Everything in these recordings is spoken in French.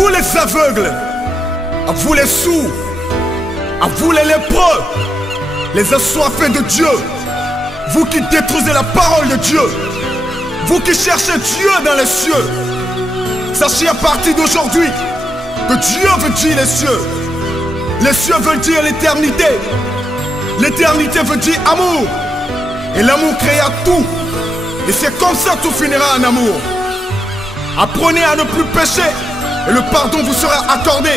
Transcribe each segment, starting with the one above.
vous les aveugles, à vous les sourds, à vous les lépreux, les assoiffés de Dieu, vous qui détruisez la parole de Dieu, vous qui cherchez Dieu dans les cieux, sachez à partir d'aujourd'hui que Dieu veut dire les cieux. Les cieux veulent dire l'éternité. L'éternité veut dire amour. Et l'amour créa tout. Et c'est comme ça que tout finira en amour. Apprenez à ne plus pécher et le pardon vous sera accordé.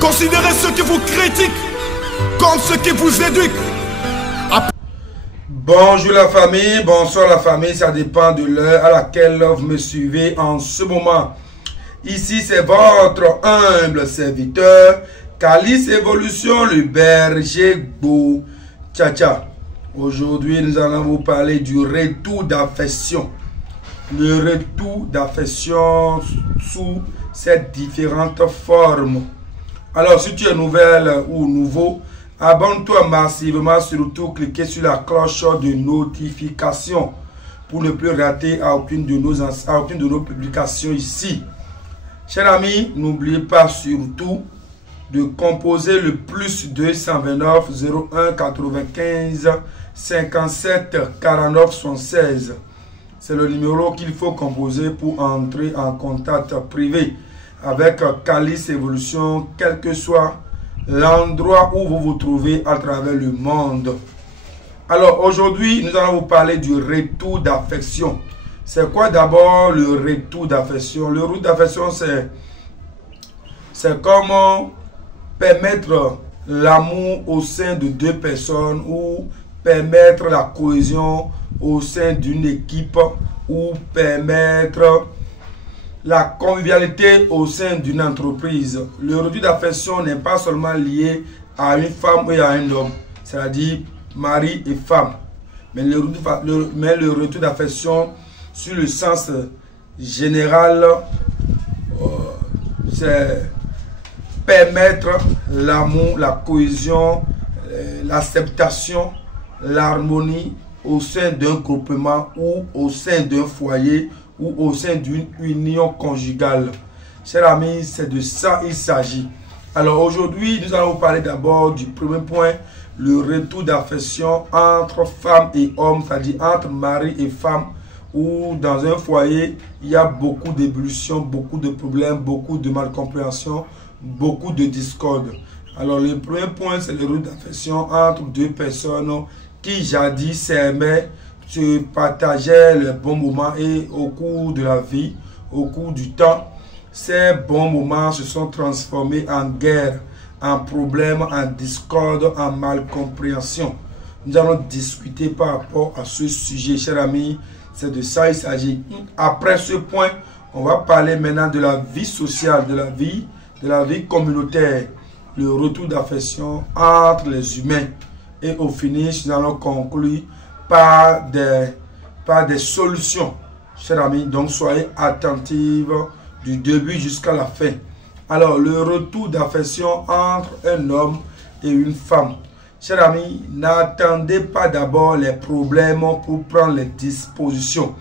Considérez ceux qui vous critiquent comme ceux qui vous éduquent. Bonjour la famille, bonsoir la famille, ça dépend de l'heure à laquelle vous me suivez en ce moment. Ici c'est votre humble serviteur, Calice Evolution, le berger Gbo Tcha. Aujourd'hui nous allons vous parler du retour d'affection. Le retour d'affection sous ces différentes formes. Alors si tu es nouvelle ou nouveau, abonne-toi massivement, surtout cliquez sur la cloche de notification pour ne plus rater aucune de nos publications ici. Chers amis, n'oubliez pas surtout de composer le plus 229 01 95 57 49 76. C'est le numéro qu'il faut composer pour entrer en contact privé avec Calice Evolution, quel que soit l'endroit où vous vous trouvez à travers le monde. Alors aujourd'hui, nous allons vous parler du retour d'affection. C'est quoi d'abord le retour d'affection? Le retour d'affection, c'est comment permettre l'amour au sein de deux personnes ou permettre la cohésion au sein d'une équipe ou permettre la convivialité au sein d'une entreprise. Le retour d'affection n'est pas seulement lié à une femme et à un homme, c'est-à-dire mari et femme. Mais le retour d'affection, sur le sens général, c'est permettre l'amour, la cohésion, l'acceptation, l'harmonie au sein d'un groupement ou au sein d'un foyer ou au sein d'une union conjugale. Chers amis, c'est de ça il s'agit. Alors aujourd'hui, nous allons vous parler d'abord du premier point, le retour d'affection entre femmes et hommes, c'est-à-dire entre mari et femme, où dans un foyer, il y a beaucoup d'ébullition, beaucoup de problèmes, beaucoup de malcompréhension, beaucoup de discorde. Alors le premier point, c'est le retour d'affection entre deux personnes qui jadis s'aimaient, se partageaient les bons moments et au cours de la vie, au cours du temps, ces bons moments se sont transformés en guerre, en problème, en discorde, en malcompréhension. Nous allons discuter par rapport à ce sujet, chers amis. C'est de ça il s'agit. Après ce point, on va parler maintenant de la vie sociale, de la vie communautaire, le retour d'affection entre les humains. Et au finish, nous allons conclure par des solutions. Chers amis, donc soyez attentifs du début jusqu'à la fin. Alors, le retour d'affection entre un homme et une femme. Chers amis, n'attendez pas d'abord les problèmes pour prendre les dispositions.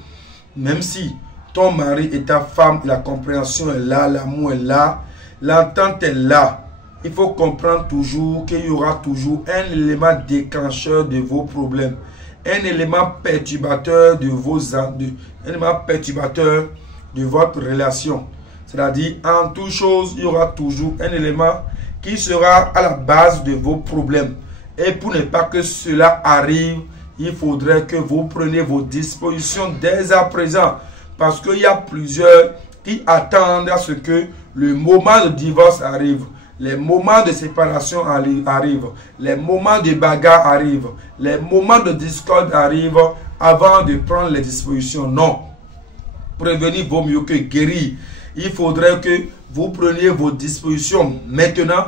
Même si ton mari et ta femme, la compréhension est là, l'amour est là, l'entente est là. Il faut comprendre toujours qu'il y aura toujours un élément déclencheur de vos problèmes, un élément perturbateur de votre relation. C'est-à-dire, en toute chose, il y aura toujours un élément qui sera à la base de vos problèmes. Et pour ne pas que cela arrive, il faudrait que vous preniez vos dispositions dès à présent. Parce qu'il y a plusieurs qui attendent à ce que le moment de divorce arrive. Les moments de séparation arrivent, les moments de bagarre arrivent, les moments de discorde arrivent avant de prendre les dispositions. Non. Prévenir vaut mieux que guérir. Il faudrait que vous preniez vos dispositions maintenant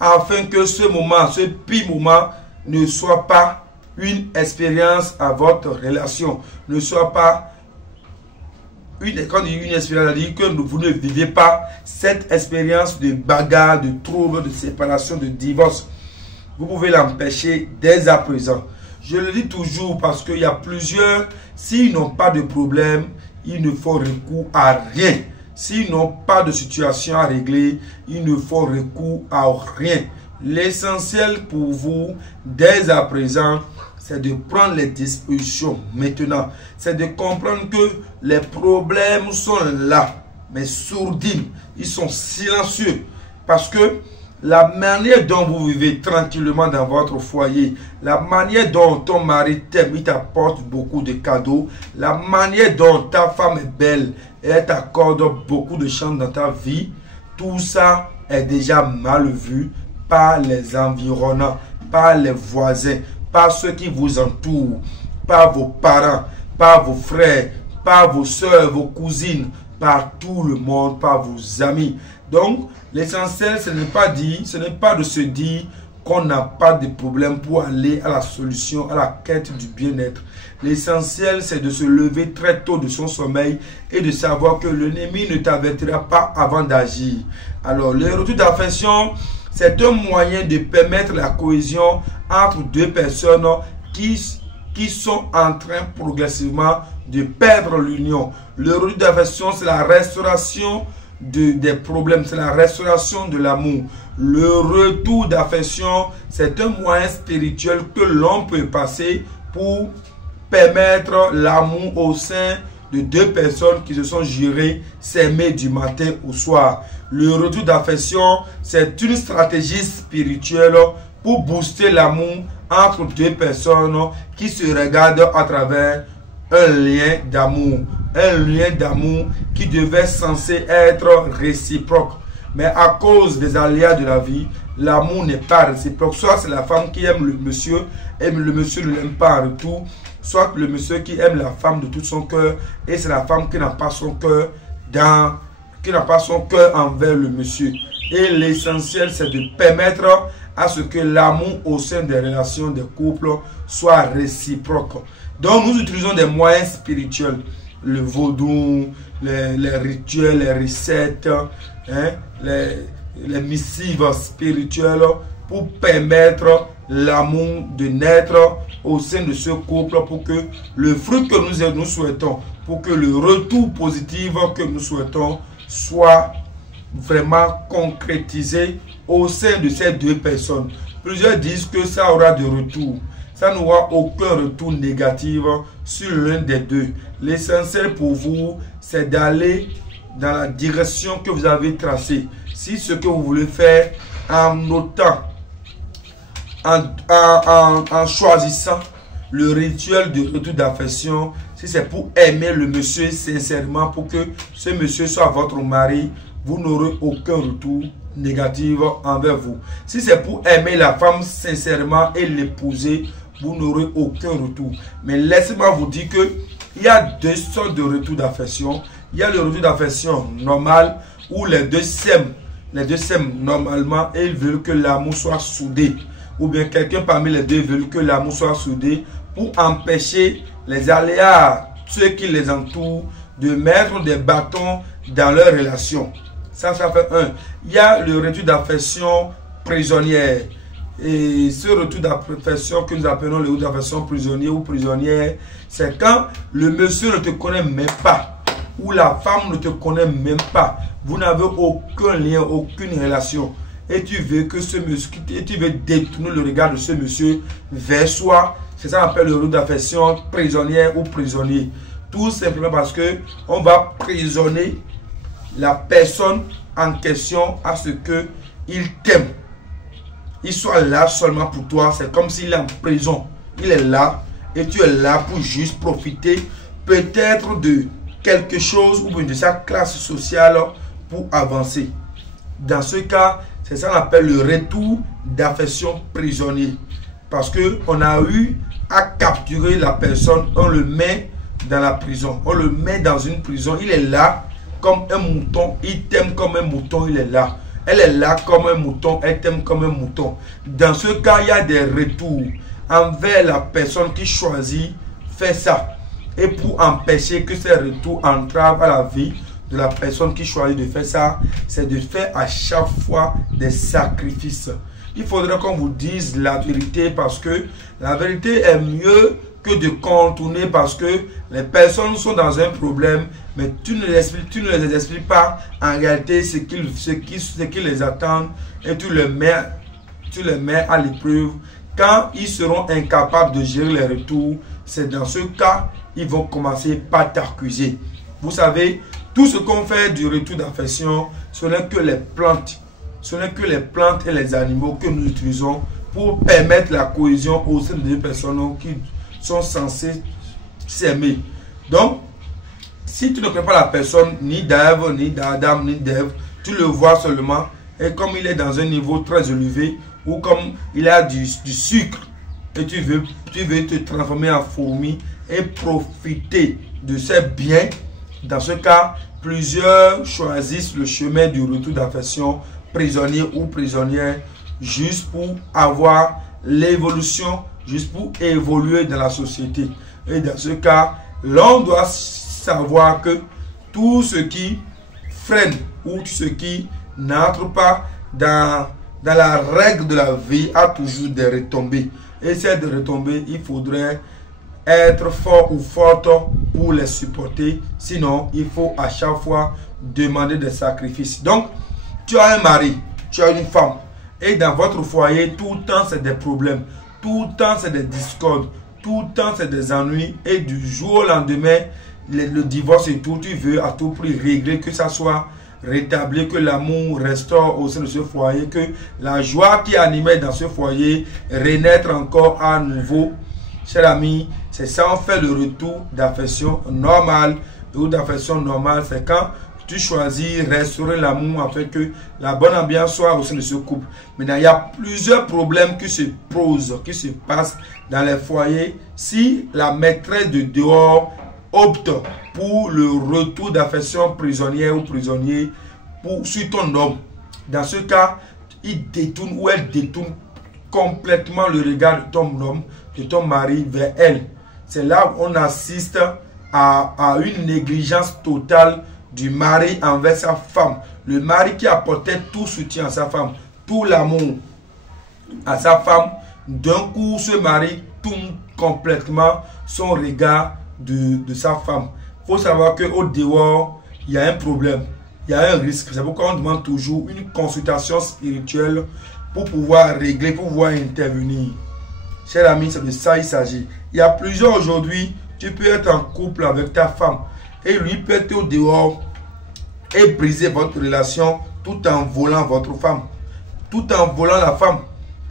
afin que ce moment, ce pire moment ne soit pas une expérience à votre relation, ne soit pas quand on dit une expérience, c'est-à-dire que vous ne vivez pas cette expérience de bagarre, de trouble, de séparation, de divorce. Vous pouvez l'empêcher dès à présent. Je le dis toujours parce qu'il y a plusieurs, s'ils n'ont pas de problème, ils ne font recours à rien. S'ils n'ont pas de situation à régler, ils ne font recours à rien. L'essentiel pour vous, dès à présent, c'est de prendre les dispositions maintenant. C'est de comprendre que les problèmes sont là, mais sourdines. Ils sont silencieux. Parce que la manière dont vous vivez tranquillement dans votre foyer, la manière dont ton mari t'aime, il t'apporte beaucoup de cadeaux, la manière dont ta femme est belle et elle t'accorde beaucoup de chance dans ta vie, tout ça est déjà mal vu par les environnants, par les voisins, par ceux qui vous entourent, par vos parents, par vos frères, par vos soeurs, vos cousines, par tout le monde, par vos amis. Donc, l'essentiel, ce n'est pas de se dire qu'on n'a pas de problème pour aller à la solution, à la quête du bien-être. L'essentiel, c'est de se lever très tôt de son sommeil et de savoir que l'ennemi ne t'avertira pas avant d'agir. Alors, le retour d'affection, c'est un moyen de permettre la cohésion entre deux personnes qui sont en train progressivement de perdre l'union. Le retour d'affection, c'est la restauration des problèmes, c'est la restauration de l'amour. Le retour d'affection, c'est un moyen spirituel que l'on peut passer pour permettre l'amour au sein de deux personnes qui se sont jurées s'aimer du matin au soir. Le retour d'affection, c'est une stratégie spirituelle pour booster l'amour entre deux personnes qui se regardent à travers un lien d'amour. Un lien d'amour qui devait censé être réciproque. Mais à cause des aléas de la vie, l'amour n'est pas réciproque. Soit c'est la femme qui aime le monsieur et le monsieur ne l'aime pas en retour. Soit le monsieur qui aime la femme de tout son cœur et c'est la femme qui n'a pas son cœur envers le monsieur. Et l'essentiel, c'est de permettre à ce que l'amour au sein des relations des couples soit réciproque. Donc nous utilisons des moyens spirituels. Le vaudou, les rituels, les recettes, hein, les missives spirituelles pour permettre l'amour de naître au sein de ce couple, pour que le fruit que nous souhaitons, pour que le retour positif que nous souhaitons soit vraiment concrétisé au sein de ces deux personnes. Plusieurs disent que ça aura de retour. Ça n'aura aucun retour négatif sur l'un des deux. L'essentiel pour vous, c'est d'aller dans la direction que vous avez tracée. Si ce que vous voulez faire en notant, en choisissant le rituel de retour d'affection, si c'est pour aimer le monsieur sincèrement, pour que ce monsieur soit votre mari, vous n'aurez aucun retour négatif envers vous. Si c'est pour aimer la femme sincèrement et l'épouser, vous n'aurez aucun retour. Mais laissez-moi vous dire que il y a deux sortes de retour d'affection. Il y a le retour d'affection normal où les deux s'aiment normalement et ils veulent que l'amour soit soudé. Ou bien quelqu'un parmi les deux veut que l'amour soit soudé pour empêcher les aléas, ceux qui les entourent, de mettre des bâtons dans leur relation. Ça fait un. Il y a le retour d'affection prisonnière. Et ce retour d'affection que nous appelons le retour d'affection prisonnier ou prisonnière, c'est quand le monsieur ne te connaît même pas ou la femme ne te connaît même pas. Vous n'avez aucun lien, aucune relation. Et tu veux que ce monsieur, et tu veux détourner le regard de ce monsieur vers soi. C'est ça qu'on appelle le retour d'affection prisonnière ou prisonnier. Tout simplement parce que on va prisonner la personne en question à ce que il t'aime. Il soit là seulement pour toi. C'est comme s'il est en prison. Il est là et tu es là pour juste profiter peut-être de quelque chose ou de sa classe sociale pour avancer. Dans ce cas, c'est ça qu'on appelle le retour d'affection prisonnier. Parce qu'on a eu à capturer la personne, on le met dans la prison. On le met dans une prison. Il est là comme un mouton. Il t'aime comme un mouton, il est là. Elle est là comme un mouton, elle t'aime comme un mouton. Dans ce cas, il y a des retours envers la personne qui choisit faire ça. Et pour empêcher que ces retours entravent à la vie de la personne qui choisit de faire ça, c'est de faire à chaque fois des sacrifices. Il faudrait qu'on vous dise la vérité parce que la vérité est mieux que de contourner parce que les personnes sont dans un problème, mais tu ne les expliques pas en réalité ce qui les attend et tu les mets à l'épreuve. Quand ils seront incapables de gérer les retours, c'est dans ce cas, ils vont commencer par t'accuser. Vous savez, tout ce qu'on fait du retour d'affection, ce n'est que les plantes. Ce n'est que les plantes et les animaux que nous utilisons pour permettre la cohésion au sein de deux personnes qui sont censées s'aimer. Donc, si tu ne connais pas la personne, ni d'Ève, ni d'Adam, ni d'Ève, tu le vois seulement, et comme il est dans un niveau très élevé, ou comme il a du sucre, et tu veux te transformer en fourmi et profiter de ses biens, dans ce cas, plusieurs choisissent le chemin du retour d'affection, prisonnier ou prisonnière, juste pour avoir l'évolution, juste pour évoluer dans la société. Et dans ce cas, l'on doit savoir que tout ce qui freine ou tout ce qui n'entre pas dans la règle de la vie a toujours des retombées. Et ces retombées, il faudrait être fort ou forte pour les supporter. Sinon, il faut à chaque fois demander des sacrifices. Donc, tu as un mari, tu as une femme. Et dans votre foyer, tout le temps, c'est des problèmes. Tout le temps, c'est des discordes. Tout le temps, c'est des ennuis. Et du jour au lendemain, le divorce et tout, tu veux à tout prix régler, que ça soit rétabli, que l'amour restaure au sein de ce foyer, que la joie qui animait dans ce foyer renaître encore à nouveau. Cher ami, c'est ça, on fait le retour d'affection normal. Le retour d'affection normal, c'est quand tu choisis restaurer l'amour afin que la bonne ambiance soit au sein de ce couple. Maintenant, il y a plusieurs problèmes qui se posent, qui se passent dans les foyers. Si la maîtresse de dehors opte pour le retour d'affection prisonnière ou prisonnier sur ton homme, dans ce cas, il détourne ou elle détourne complètement le regard de ton homme, de ton mari vers elle. C'est là où on assiste à une négligence totale du mari envers sa femme. Le mari qui apportait tout soutien à sa femme, tout l'amour à sa femme, d'un coup ce mari tourne complètement son regard de sa femme. Il faut savoir qu'au dehors, il y a un problème, il y a un risque. C'est pourquoi on demande toujours une consultation spirituelle pour pouvoir régler, pour pouvoir intervenir. Cher ami, c'est de ça il s'agit. Il y a plusieurs aujourd'hui, tu peux être en couple avec ta femme et lui peut être au dehors et briser votre relation tout en volant votre femme, tout en volant la femme.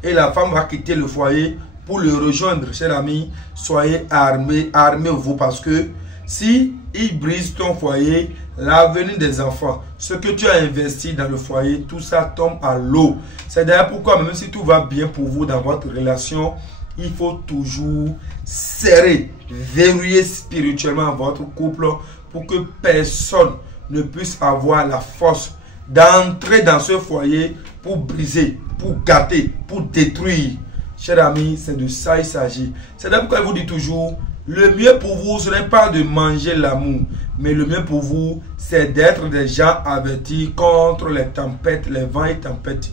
Et la femme va quitter le foyer pour le rejoindre. Cher ami, soyez armés vous, parce que si il brise ton foyer, l'avenir des enfants, ce que tu as investi dans le foyer, tout ça tombe à l'eau. C'est d'ailleurs pourquoi même si tout va bien pour vous dans votre relation, il faut toujours serrer, verrouiller spirituellement votre couple pour que personne ne puisse avoir la force d'entrer dans ce foyer pour briser, pour gâter, pour détruire. Chers amis, c'est de ça il s'agit. C'est pourquoi je vous dis toujours, le mieux pour vous, ce n'est pas de manger l'amour, mais le mieux pour vous, c'est d'être des gens avertis contre les tempêtes, les vents et tempêtes.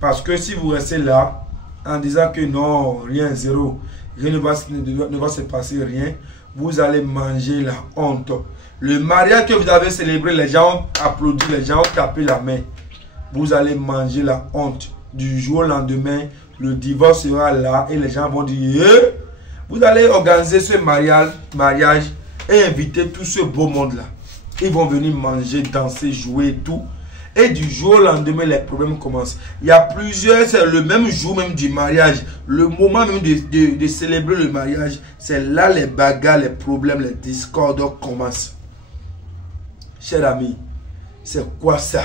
Parce que si vous restez là, en disant que non, rien, zéro, rien ne va se passer, rien, vous allez manger la honte. Le mariage que vous avez célébré, les gens ont applaudi, les gens ont tapé la main. Vous allez manger la honte. Du jour au lendemain, le divorce sera là et les gens vont dire vous allez organiser ce mariage et inviter tout ce beau monde-là. Ils vont venir manger, danser, jouer et tout. Et du jour au lendemain, les problèmes commencent. Il y a plusieurs, c'est le même jour même du mariage, le moment même de célébrer le mariage, c'est là les bagarres, les problèmes, les discordes commencent. Chers amis, c'est quoi ça?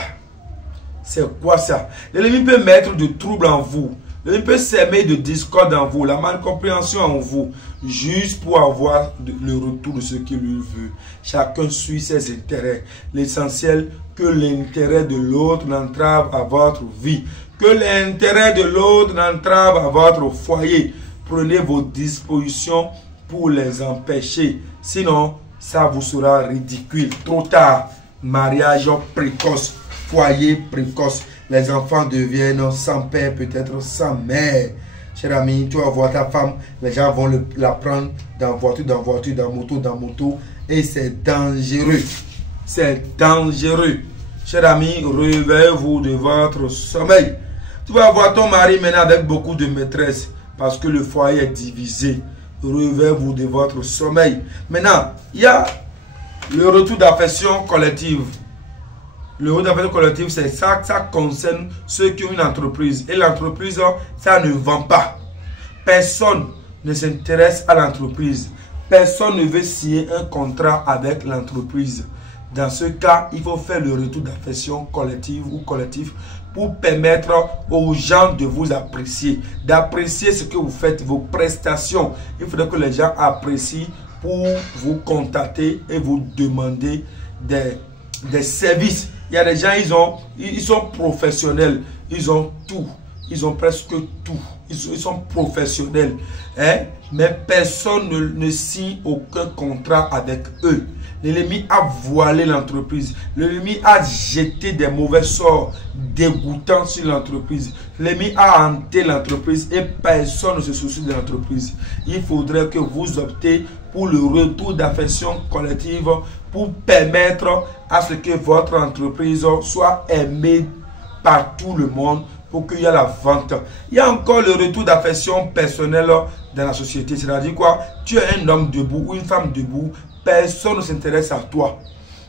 C'est quoi ça? L'ennemi peut mettre de troubles en vous. L'ennemi peut s'aimer de discorde en vous, la malcompréhension en vous, juste pour avoir le retour de ce qu'il lui veut. Chacun suit ses intérêts. L'essentiel, que l'intérêt de l'autre n'entrave à votre vie. Que l'intérêt de l'autre n'entrave à votre foyer. Prenez vos dispositions pour les empêcher. Sinon, ça vous sera ridicule. Trop tard, mariage précoce, foyer précoce. Les enfants deviennent sans père, peut-être sans mère. Cher ami, tu vas voir ta femme, les gens vont la prendre dans voiture, dans moto, et c'est dangereux. C'est dangereux. Cher ami, réveillez-vous de votre sommeil. Tu vas voir ton mari maintenant avec beaucoup de maîtresse parce que le foyer est divisé. Réveillez-vous de votre sommeil. Maintenant, il y a le retour d'affection collective. Le retour d'affection collective, c'est ça, ça concerne ceux qui ont une entreprise. Et l'entreprise, ça ne vend pas. Personne ne s'intéresse à l'entreprise. Personne ne veut signer un contrat avec l'entreprise. Dans ce cas, il faut faire le retour d'affection collective ou collectif pour permettre aux gens de vous apprécier, d'apprécier ce que vous faites, vos prestations. Il faudrait que les gens apprécient pour vous contacter et vous demander des services. Il y a des gens, ils sont professionnels, ils ont tout, ils ont presque tout, ils sont professionnels, hein? Mais personne ne signe aucun contrat avec eux. L'ennemi a voilé l'entreprise. L'ennemi a jeté des mauvais sorts dégoûtants sur l'entreprise. L'ennemi a hanté l'entreprise et personne ne se soucie de l'entreprise. Il faudrait que vous optez pour le retour d'affection collective pour permettre à ce que votre entreprise soit aimée par tout le monde, pour qu'il y ait la vente. Il y a encore le retour d'affection personnelle dans la société. C'est-à-dire quoi? Tu es un homme debout ou une femme debout, personne ne s'intéresse à toi.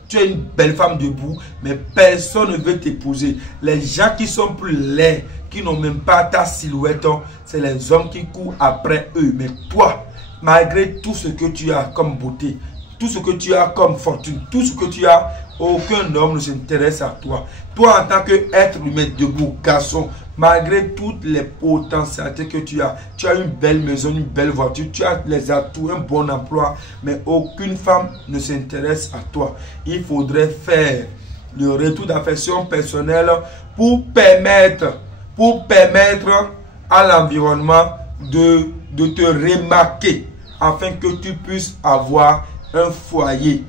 Tu es une belle femme debout, mais personne ne veut t'épouser. Les gens qui sont plus laids, qui n'ont même pas ta silhouette, c'est les hommes qui courent après eux. Mais toi, malgré tout ce que tu as comme beauté, tout ce que tu as comme fortune, tout ce que tu as, aucun homme ne s'intéresse à toi. Toi, en tant qu'être humain debout, garçon, malgré toutes les potentialités que tu as une belle maison, une belle voiture, tu as les atouts, un bon emploi, mais aucune femme ne s'intéresse à toi. Il faudrait faire le retour d'affection personnelle pour permettre à l'environnement de te remarquer, afin que tu puisses avoir un foyer,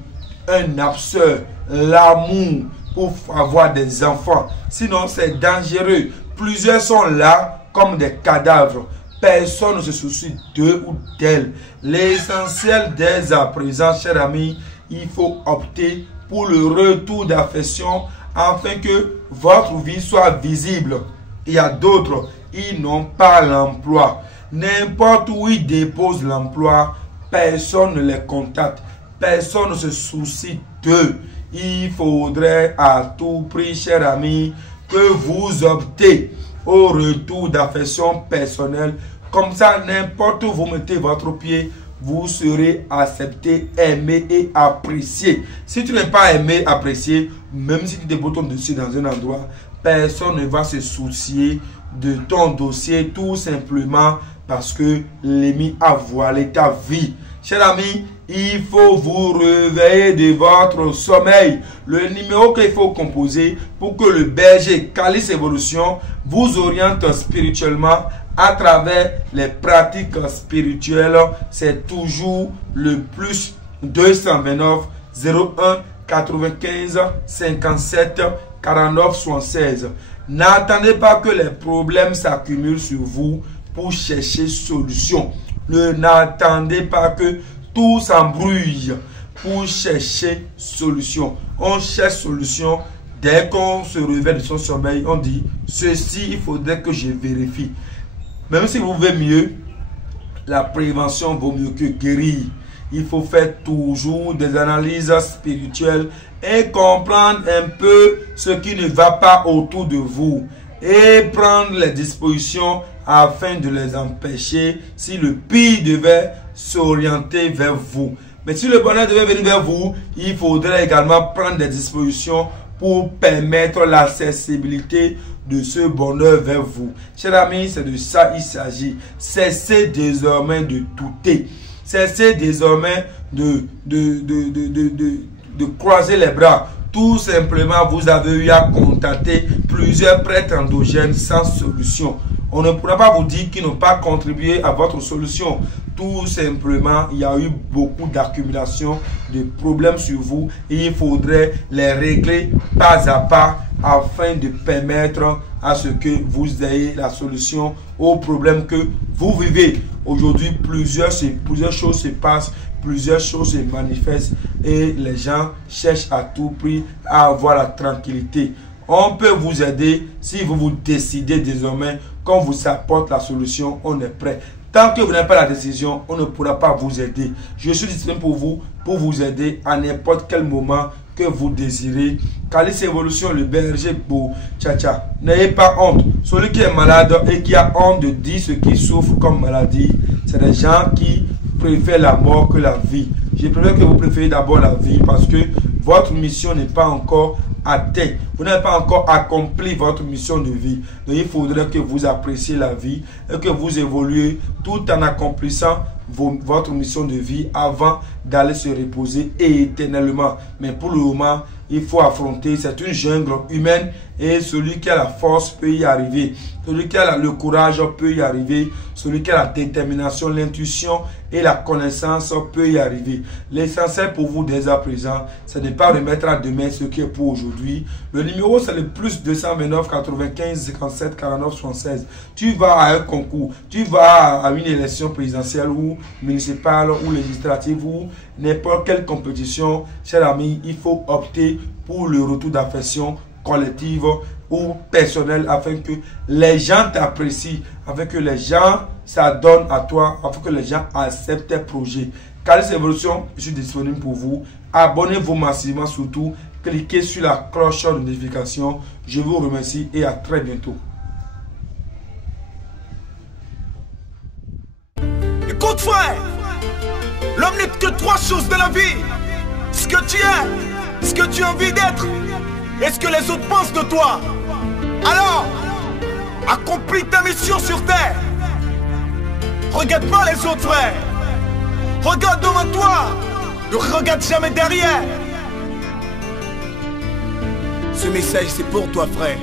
un abseur, l'amour pour avoir des enfants. Sinon, c'est dangereux. Plusieurs sont là comme des cadavres. Personne ne se soucie d'eux ou d'elles. L'essentiel dès à présent, chers amis, il faut opter pour le retour d'affection afin que votre vie soit visible. Il y a d'autres, ils n'ont pas l'emploi. N'importe où ils déposent l'emploi, personne ne les contacte. Personne ne se soucie d'eux. Il faudrait à tout prix, chers amis, que vous optez au retour d'affection personnelle. Comme ça, n'importe où vous mettez votre pied, vous serez accepté, aimé et apprécié. Si tu n'es pas aimé, apprécié, même si tu déposes ton dossier dans un endroit, personne ne va se soucier de ton dossier, tout simplement parce que l'ennemi a voilé ta vie. Chers amis, il faut vous réveiller de votre sommeil. Le numéro qu'il faut composer pour que le berger Calice Évolution vous oriente spirituellement à travers les pratiques spirituelles, c'est toujours le plus 229 01 95 57 49 76. N'attendez pas que les problèmes s'accumulent sur vous pour chercher solution. N'attendez pas que tout s'embrouille pour chercher solution. On cherche solution dès qu'on se réveille de son sommeil. On dit ceci, il faudrait que je vérifie. Même si vous voulez mieux, la prévention vaut mieux que guérir. Il faut faire toujours des analyses spirituelles et comprendre un peu ce qui ne va pas autour de vous et prendre les dispositions afin de les empêcher si le pire devait s'orienter vers vous. Mais si le bonheur devait venir vers vous, il faudrait également prendre des dispositions pour permettre l'accessibilité de ce bonheur vers vous. Chers amis, c'est de ça il s'agit. Cessez désormais de douter. Cessez désormais de croiser les bras. Tout simplement, vous avez eu à contacter plusieurs prêtres endogènes sans solution. On ne pourra pas vous dire qu'ils n'ont pas contribué à votre solution. Tout simplement, il y a eu beaucoup d'accumulation de problèmes sur vous et il faudrait les régler pas à pas afin de permettre à ce que vous ayez la solution aux problèmes que vous vivez. Aujourd'hui, plusieurs choses se passent, plusieurs choses se manifestent et les gens cherchent à tout prix à avoir la tranquillité. On peut vous aider si vous vous décidez désormais qu'on vous apporte la solution, on est prêt. Tant que vous n'avez pas la décision, on ne pourra pas vous aider. Je suis disponible pour vous aider à n'importe quel moment que vous désirez. Calice Evolution, le berger beau, tcha. N'ayez pas honte. Celui qui est malade et qui a honte de dire ce qu'il souffre comme maladie, c'est des gens qui préfèrent la mort que la vie. Je préfère que vous préférez d'abord la vie parce que votre mission n'est pas encore atteinte. Vous n'avez pas encore accompli votre mission de vie. Donc il faudrait que vous appréciez la vie et que vous évoluez tout en accomplissant votre mission de vie avant d'aller se reposer éternellement. Mais pour le moment, il faut affronter. C'est une jungle humaine et celui qui a la force peut y arriver. Celui qui a le courage peut y arriver. Celui qui a la détermination, l'intuition et la connaissance peut y arriver. L'essentiel pour vous dès à présent, c'est de ne pas remettre à demain ce qui est pour aujourd'hui. Le numéro, c'est le plus 229 95 57 49 76. Tu vas à un concours, tu vas à une élection présidentielle ou municipale ou législative ou n'importe quelle compétition, cher ami, il faut opter pour le retour d'affection collective ou personnelle afin que les gens t'apprécient, afin que les gens s'adonnent à toi, afin que les gens acceptent tes projets. Calice Evolution, je suis disponible pour vous. Abonnez-vous massivement surtout. Cliquez sur la cloche de notification. Je vous remercie et à très bientôt. Écoute frère, l'homme n'est que trois choses de la vie. Ce que tu es, ce que tu as envie d'être et ce que les autres pensent de toi. Alors, accomplis ta mission sur terre. Regarde pas les autres frères. Regarde devant toi. Ne regarde jamais derrière. Ce message c'est pour toi frère.